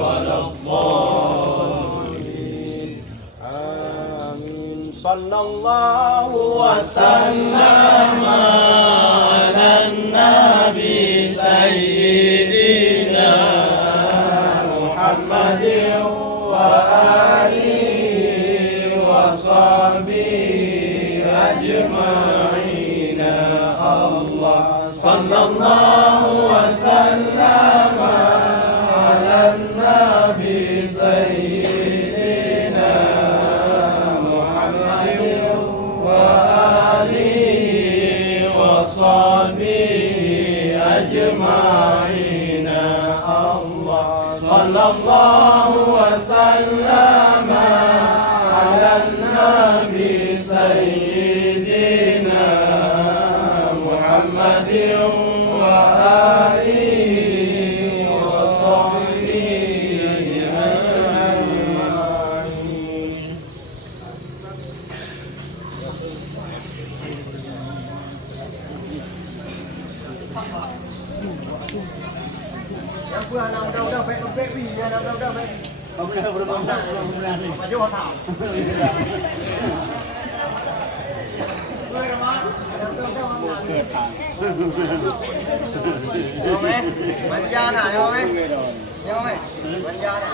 ولا الضالين آمين صلى الله وسلم على النبي سيدنا محمد وآله وصحبه أجمعين الله صلى الله وسلم على النبي سيدنا محمد وآله وصحبه أجمعين الله صلى الله وسلم على النبي سيدنا محمد وآله وصحبه أجمعين Vừa nằm đâu đâu phải không biết vì nằm đâu đâu phải không mà vô thảo vô mấy bánh da này vô mấy vô mấy bánh da này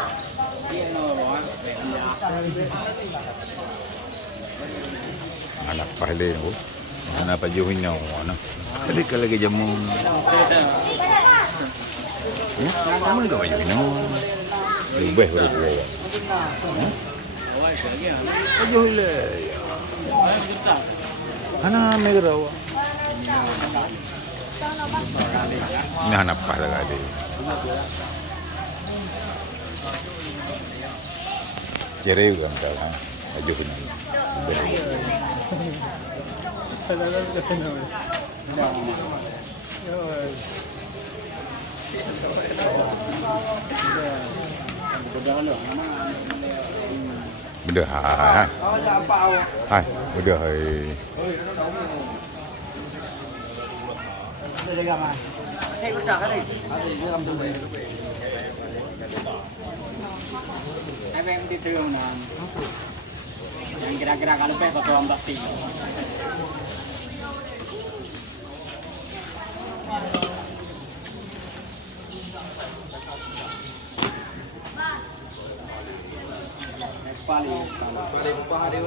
anak pahle no anak pajuhin no ano kali lagi jamu ya kamu enggak pajuhin no lebih berbeda ya pajuhin le anak megarawa ini anak pahle kali cerai juga enggak kan pajuhin Beda hai. Hai, beda hai. em đi trường nè yang kira-kira kalau pe foto pasti paling bahari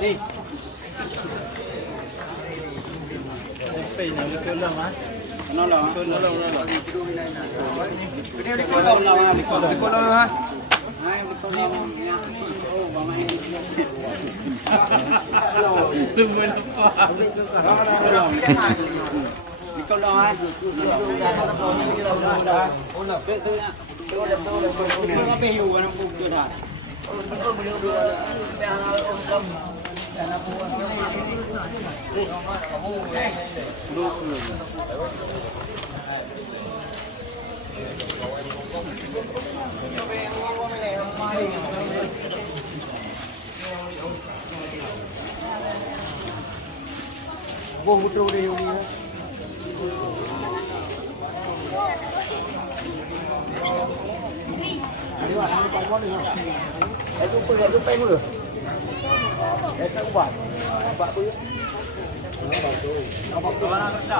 đi nó là cái đi con đâu là đi con đâu ha hai con đâu ô bà mày đừng quên đi con đâu ha ôn là cái thứ nó bị hiểu nó cũng chưa đạt vô một trâu đều đi Itu pe mulu. Itu buat. Buat tu. Apa tu? Mana kerja?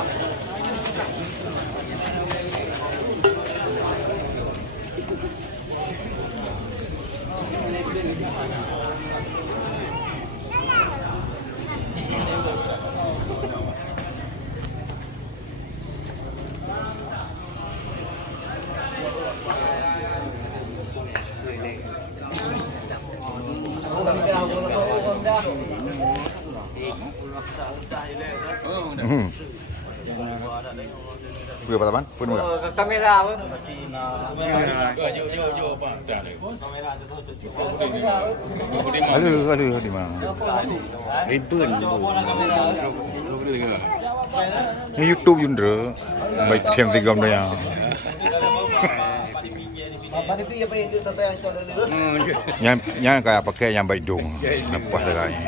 Vừa berapa? Pun berapa? Kamera apa? Aduh, di mana? Ribun. Ini YouTube Yundra, baik thêm thì gom đây à. Mari pi apa itu tata yang colok dulu. Yang kayak pakai yang baik dong. Lepas dah ni.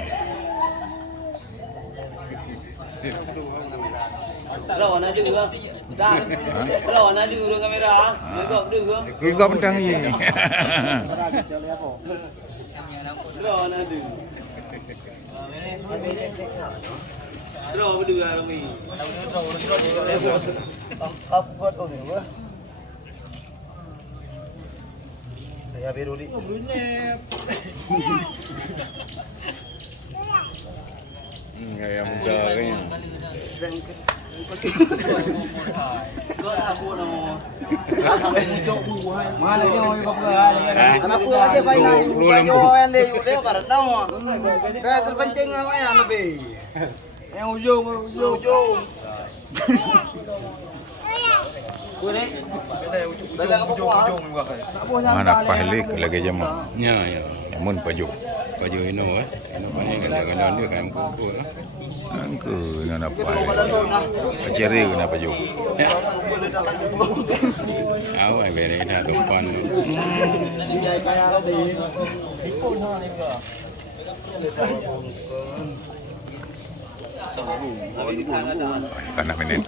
Ron ada juga. Dan Ron ada urang kamera. Megok dulu. Kau bentang ni. Ron ada. Ron berdua orang ni. Apa buat oh ni wah. Ya biru di. Yang muda kan. Kau aku nama. Mana dia mau ikut ke? Anak pula aja mainan yo yang dia karena mau. Kayak terpencing apa ya lebih. Yang ujung. Ujung. Bela apa buah? Anak pahlik lagi jemaah. Ya, ya. Namun paju. Baju ino Ino paling kadang-kadang dia kan kumpul. Angku dengan apa? Paceri dengan paju. Awak beri dah tumpuan. Karena menen.